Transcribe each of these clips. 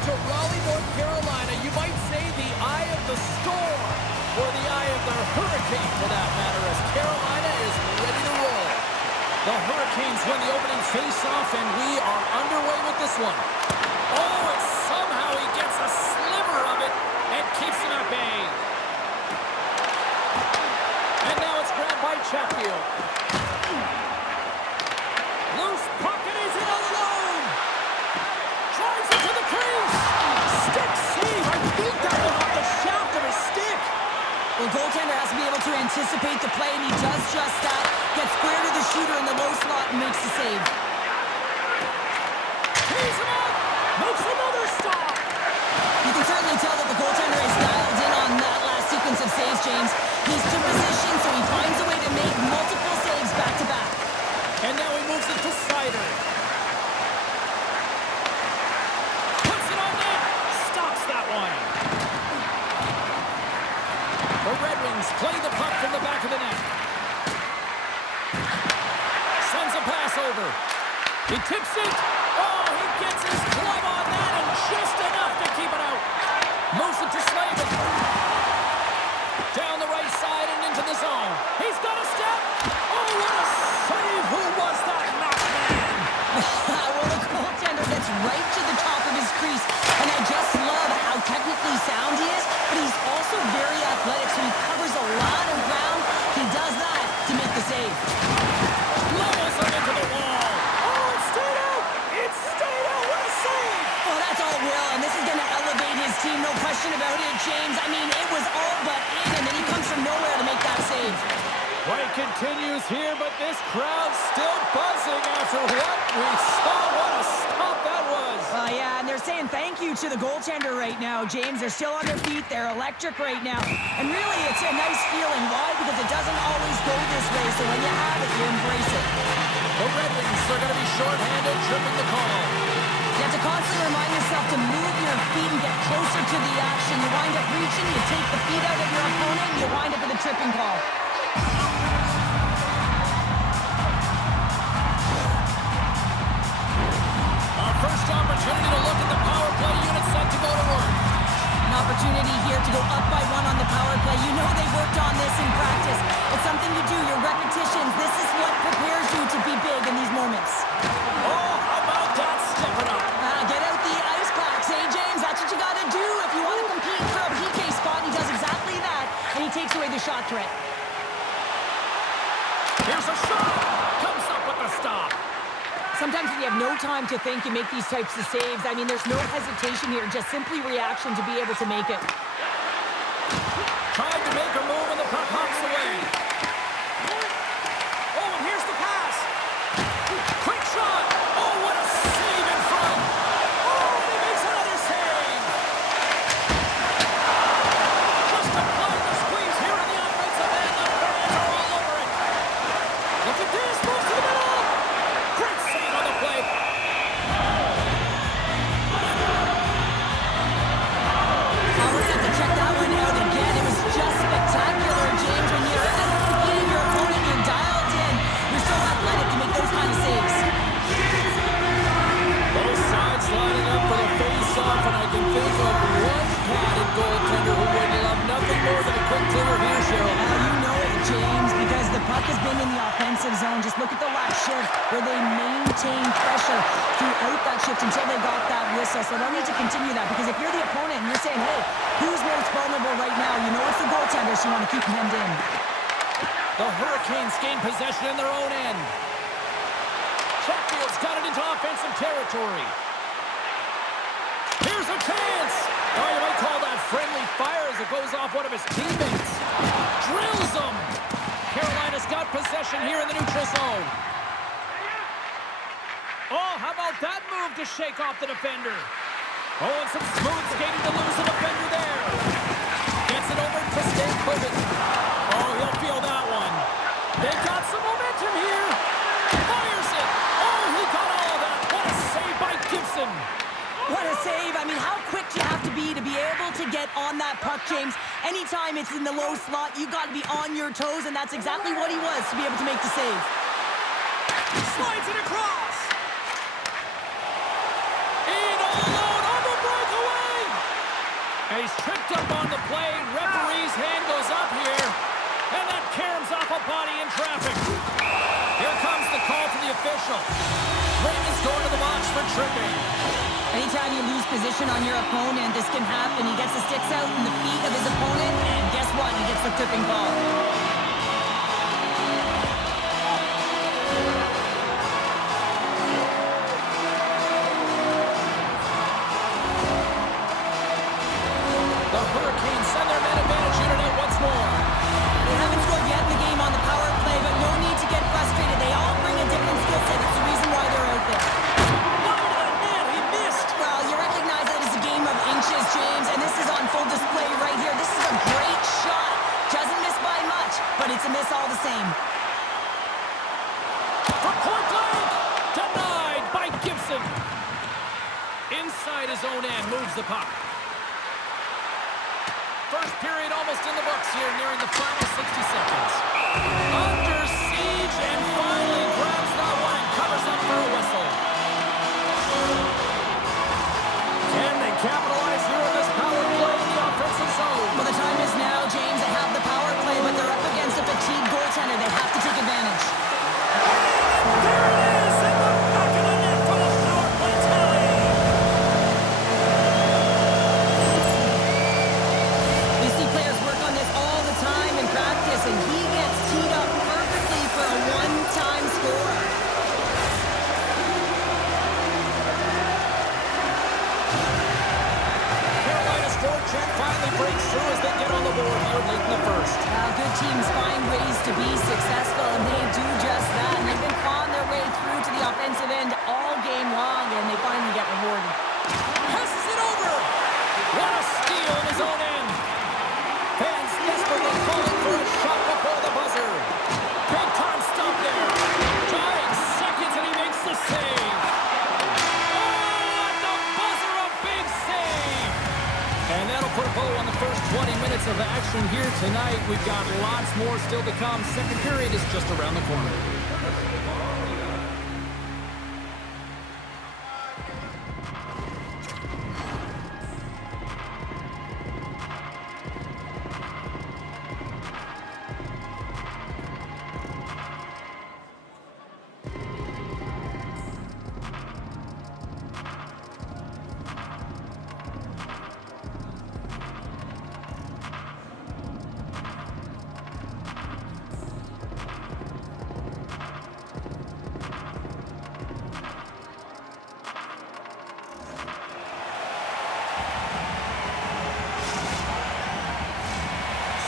to Raleigh, North Carolina. You might say the eye of the storm, or the eye of the hurricane, for that matter, as Carolina is ready to roll. The Hurricanes win the opening face-off, and we are underway with this one. Oh, and somehow he gets a sliver of it and keeps him at bay. And now it's grabbed by Chatfield. Loose puck, and he's in alone. Drives it to the crease. Stick save. I think that was off the shaft of his stick. Well, goaltender has to be able to anticipate the play, and he does just that. Gets square to the shooter in the low slot and makes the save. Tees him up. Makes another stop. You can certainly tell that the goaltender is dialed in on that last sequence of saves, James. He's to position, so he finds a way to make multiple saves back-to-back. And now he moves it to Sider. Puts it on net. Stops that one. The Red Wings play the puck from the back of the net. Sends a pass over. He tips it. Oh, he gets his glove on that and just enough to keep it out. Moves it to Slavin. Down the right side and into the zone. He's got a step. Oh, what a save. Who was that man? Well, the goaltender gets right to the top of his crease, and I just love how technically sound he is, but he's also very athletic, so he covers a lot of ground. He does that to make the save. Levels him into the wall. Oh, it stayed out. It stayed out. What a save. Oh, that's all Will, and this is going to elevate his team, no question about it, James. I mean, it was all but in, and then he comes from nowhere to make that save. Play continues here, but this crowd's still buzzing after what we saw. What a stop that was. Yeah, and they're saying thank you to the goaltender right now, James. They're still on their feet. They're electric right now. And really, it's a nice feeling. Why? Because it doesn't always go this way, so when you have it, you embrace it. The Red Wings are going to be shorthanded, tripping the call. You have to constantly remind yourself to move your feet and get closer to the action. You wind up reaching, you take the feet out of your opponent, and you wind up with a tripping call. Our first opportunity to look at the power play unit set to go to work. An opportunity here to go up by one on the power play. You know they've worked on this in practice. It's something you do, your repetitions. This is what prepares you to be big in these moments. Oh, how about that? Step it up. Get out the ice packs, hey, James? That's what you got to do if you want to compete for a PK spot. He does exactly that, and he takes away the shot threat. Here's a shot. Comes up with the stop. Sometimes when you have no time to think, you make these types of saves. I mean, there's no hesitation here, just simply reaction to be able to make it. Tried to make a move, and the puck hops away. Oh, and here's the pass. Quick shot. Oh, what a save in front. Oh, and he makes another save. Just applying the squeeze here in the offensive end. The fans are all over it. Look at this. Moves to the middle. Great save on the play. We're going to have to check that one out again. It was just spectacular, James. When you're beating your opponent, you're dialed in. You're so athletic to make those kind of saves. Both sides lining up for the face-off, and I can think of one padded goaltender who would love nothing more than a quick clear here, Cheryl. You know it, James, because the puck has been in the offensive zone. Just look at the last shift where they maintained pressure throughout that shift until they got that whistle. So they'll need to continue that, because if you're the opponent and you're saying, hey, who's most vulnerable right now? You know it's the goaltender, so you want to keep him hemmed in. The Hurricanes gain possession in their own end. Chatfield's got it into offensive territory. Here's a chance. Oh, you might call that friendly fire as it goes off one of his teammates. Drills him. Carolina's got possession here in the neutral zone. Oh, how about that move to shake off the defender? Oh, and some smooth skating to lose the defender there. Gets it over to Stankovic. Oh, he'll feel that one. They got some momentum here. Fires it. Oh, he got all of that. What a save by Gibson. What a save. I mean, how quick do you have to be able to get on that puck, James? Anytime it's in the low slot, you got to be on your toes, and that's exactly what he was to be able to make the save. Slides it across. In alone on the breakaway. He's tripped up on the play. Referee's hand goes up here. And that caroms off a body in traffic. Here comes the call to the official. Raymond's going to the box for tripping. Anytime you lose position on your opponent, this can happen. He gets the sticks out in the feet of his opponent, and guess what? He gets the tripping ball. The Hurricanes send their man advantage unit out once more. They haven't scored yet in the game on the power play, but no need to get frustrated. They all bring a different skill set. That's the reason why they're out there. Well, you recognize that it's a game of inches, James, and this is on full display right here. This is a great shot. Doesn't miss by much, but it's a miss all the same. From point blank, denied by Gibson. Inside his own end, moves the puck. First period almost in the books here, nearing the final 60 seconds. Under siege and finally grabs that one and covers up for a whistle. Can they capitalize here on this power play in the offensive zone? Well, the time is now, James. They have the power play, but they're up against a fatigued goaltender. They have to take advantage. There it is, in the back of the net for the power play tally. We see players work on this all the time in practice, and he gets teed up perfectly for a one-time score. Carolina's forecheck finally breaks through as they get on the board here late in the first. Good teams find ways to be successful, and they do just that. And they've been clawing their way through to the offensive end all game long, and they finally get rewarded. Passes it over. What a steal in his own end. Fans desperately calling for a shot before the buzzer. Big time stop there. Dying seconds, and he makes the save. Oh, at the buzzer, a big save. And that'll put a bow on the first 20 minutes of action here tonight. We've got lots more still to come. Second period is just around the corner.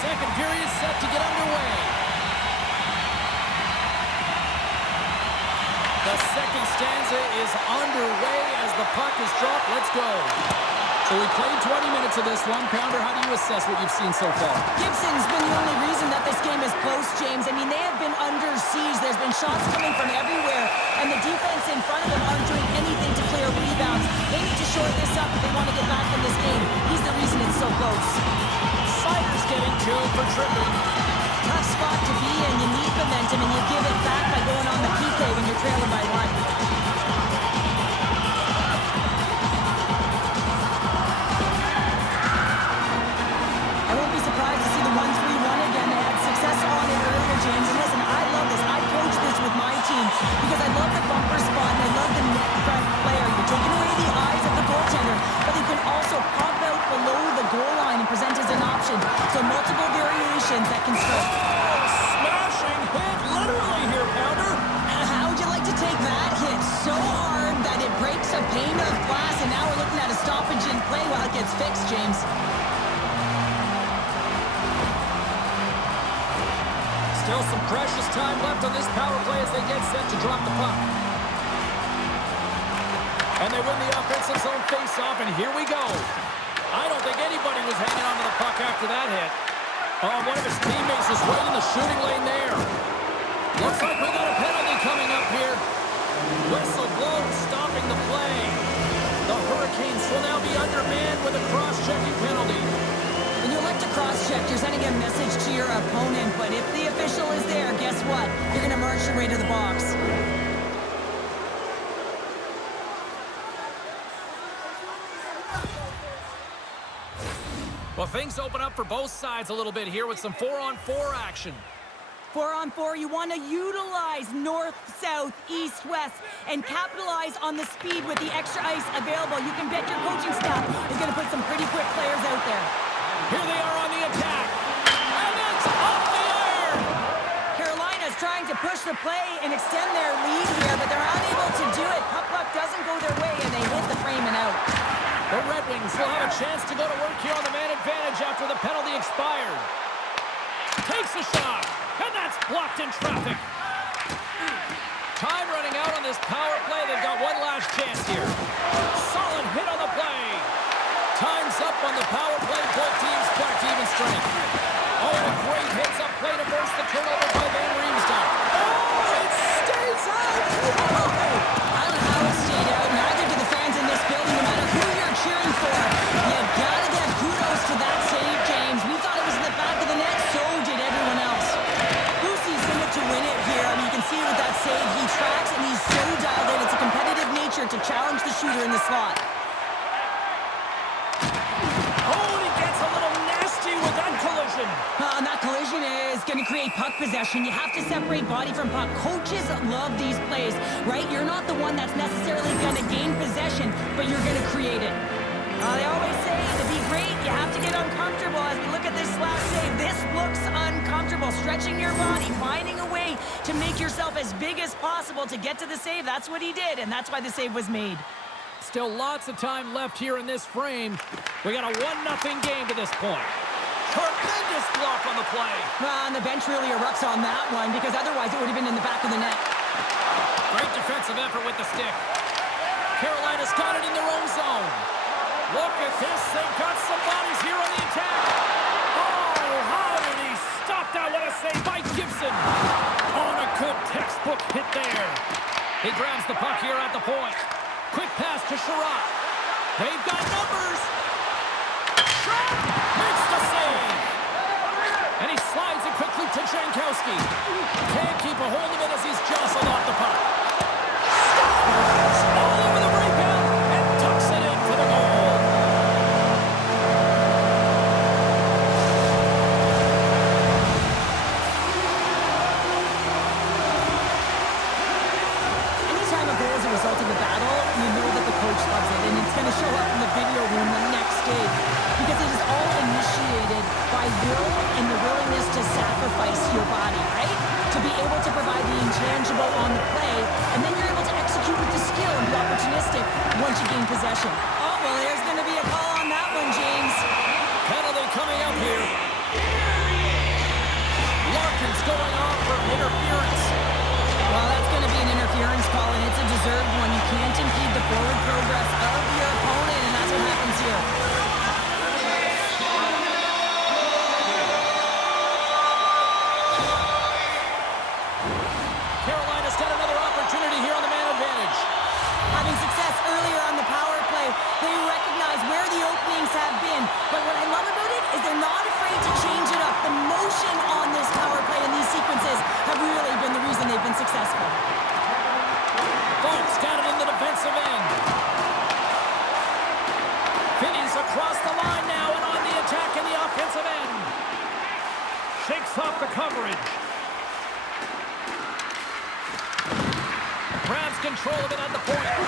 Second period set to get underway. The second stanza is underway as the puck is dropped. Let's go. So we played 20 minutes of this one. Pounder, how do you assess what you've seen so far? Gibson's been the only reason that this game is close, James. I mean, they have been under siege. There's been shots coming from everywhere, and the defense in front of them aren't doing anything to clear rebounds. They need to shore this up if they want to get back in this game. He's the reason it's so close. Siders getting two for tripping. Tough spot to be in. You need momentum, and you give it back by going on the PK when you're trailing by one. I won't be surprised to see the 1-3-1 again. They had success on it earlier, James. And listen, I love this. I coach this with my team because I love the bumper spot and I love the net front player. You're taking away the eyes of the goaltender, but you can also pop out below the goal line and present as an option. So multiple variations that can score. Smashing hit, literally here, Pounder. How would you like to take that hit? So hard that it breaks a pane of glass, and now we're looking at a stoppage in play while it gets fixed, James. Still some precious time left on this power play as they get set to drop the puck. And they win the offensive zone face-off, and here we go. I don't think anybody was hanging on to the puck after that hit. Oh, one of his teammates is right in the shooting lane there. Looks like we got a penalty coming up here. Whistle blows, stopping the play. The Hurricanes will now be undermanned with a cross-checking penalty. When you elect to cross-check, you're sending a message to your opponent, but if the official is there, guess what? You're going to march your way to the box. Well, things open up for both sides a little bit here with some 4-on-4 action. 4-on-4, you want to utilize north, south, east, west, and capitalize on the speed with the extra ice available. You can bet your coaching staff is going to put some pretty quick players out there. Here they are on the attack. And it's off the air! Carolina's trying to push the play and extend their lead here, but they're unable to do it. Puck luck doesn't go their way, and they hit the frame and out. The Red Wings will have a chance to go to work here on the man advantage after the penalty expired. Takes a shot. And that's blocked in traffic. Time running out on this power play. They've got one last chance here. Solid hit on the play. Time's up on the power play. Both teams back to even strength. Oh, a great hits up play to burst the turnover by Van Riemsdyk. Oh, it stays out. Whoa. I don't know how it stayed out. Neither do the fans in this building, no matter who you're cheering for. You gotta give kudos to that save, James. We thought it was in the back of the net. So did everyone else. To win it here. I mean, you can see with that save, he tracks and he's so dialed in. It's a competitive nature to challenge the shooter in the slot. Oh, and he gets a little nasty with that collision. And that collision is going to create puck possession. You have to separate body from puck. Coaches love these plays, right? You're not the one that's necessarily going to gain possession, but you're going to create it. They always say to be great, you have to get uncomfortable. As we look at this last save, this looks uncomfortable. Stretching your body, finding a way to make yourself as big as possible to get to the save. That's what he did, and that's why the save was made. Still lots of time left here in this frame. We got a 1-0 game to this point. Tremendous block on the play. And the bench really erupts on that one because otherwise it would have been in the back of the net. Great defensive effort with the stick. Carolina's got it in their own zone. Look at this. They've got some bodies here on the attack. Oh, how did he stop that? What a save by Gibson. On a good textbook hit there. He grabs the puck here at the point. Quick pass to Sherratt. They've got numbers. Shot makes the save. And he slides it quickly to Jankowski. Can't keep a hold of it as he's jostled off the puck. Scores all over the breakout and tucks it in for the goal. Result of the battle, you know that the coach loves it, and it's going to show up in the video room the next day because it is all initiated by will and the willingness to sacrifice your body, right? To be able to provide the intangible on the play, and then you're able to execute with the skill and be opportunistic once you gain possession. Oh, well, there's going to be a call on that one, James. Penalty coming up here. Larkin's going off for interference. Well, that's going to be an interference call, and it's a deserved one. You can't impede the forward progress of your opponent, and that's what happens here. Carolina's got another opportunity here on the man advantage. Having success earlier on the power play, they recognize where the openings have been. But what I love about it is they're not afraid to change it up. The motion on this power play and these sequences have really been the reason they've been successful. Folks got it in the defensive end. Finney's across the line now and on the attack in the offensive end. Shakes off the coverage. Grabs control of it at the point.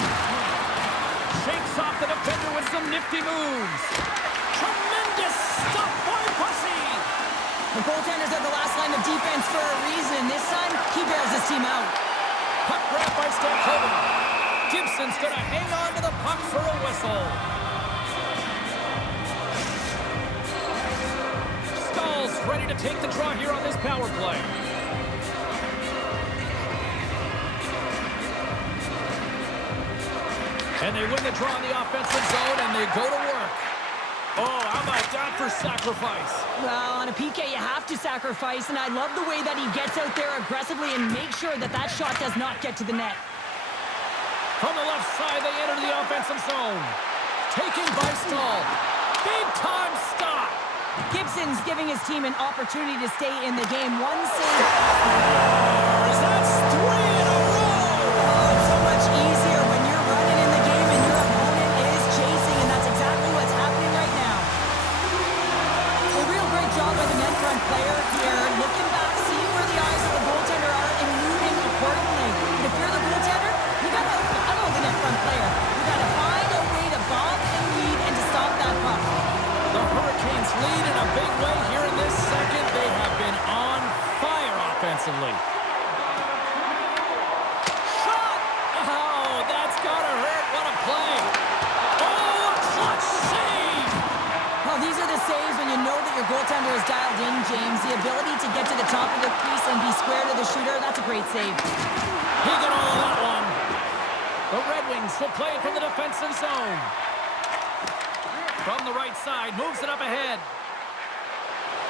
Shakes off the defender with some nifty moves. Tremendous stop by Bussy. The goaltenders are the last line of defense for a reason. This time, he bails his team out. Puck grab by Stankoven. Gibson's going to hang on to the puck for a whistle. Stahl's ready to take the draw here on this power play. And they win the draw in the offensive zone, and they go to work. Oh, how about that for sacrifice? Well, on a PK, you have to sacrifice, and I love the way that he gets out there aggressively and makes sure that that shot does not get to the net. From the left side, they enter the offensive zone. Taken by Stahl. Big-time stop. Gibson's giving his team an opportunity to stay in the game. One save. That's 3 in a row. Oh, it's so much easier when you're running in the game and your opponent is chasing, and that's exactly what's happening right now. goaltender is dialed in, James. The ability to get to the top of the crease and be square to the shooter, that's a great save. He got all of that one. The Red Wings will play it from the defensive zone. From the right side, moves it up ahead.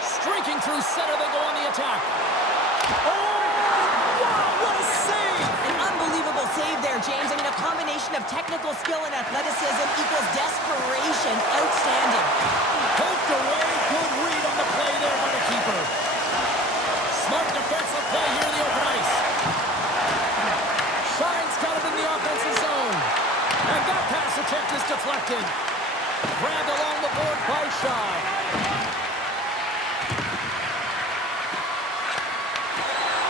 Streaking through center, they go on the attack. Oh, wow, what a save! An unbelievable save there, James. I mean, a combination of technical skill and athleticism equals desperation. Outstanding. Poked away, good read on the play there by the keeper. Smart defensive play here in the open ice. Shine's got it in the offensive zone. And that pass attempt is deflected. Grabbed along the board by Shine.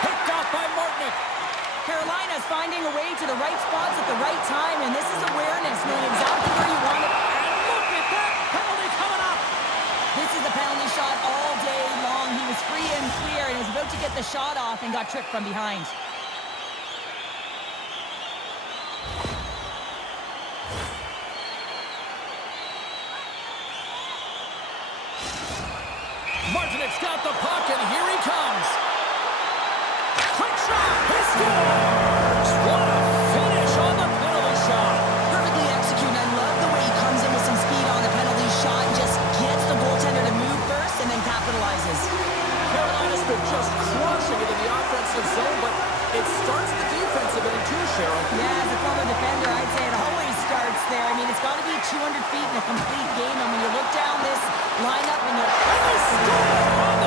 Picked off by Martinick. Carolina's finding a way to the right spots at the right time, and this is awareness, knowing exactly where you want it. And look at that penalty coming up. This is a penalty shot all day long. He was free and clear and was about to get the shot off and got tripped from behind. Martinick's got the puck, and here he comes. Quick shot. He scores. What a finish on the penalty shot. Perfectly executed. I love the way he comes in with some speed on the penalty shot and just gets the goaltender to move first and then capitalizes. Carolina's been just crushing it in the offensive zone, but it starts the defensive end too, Cheryl. Yeah, as a former defender, I'd say it always starts there. I mean, it's got to be 200 feet in a complete game, and when you look down this lineup and And they score!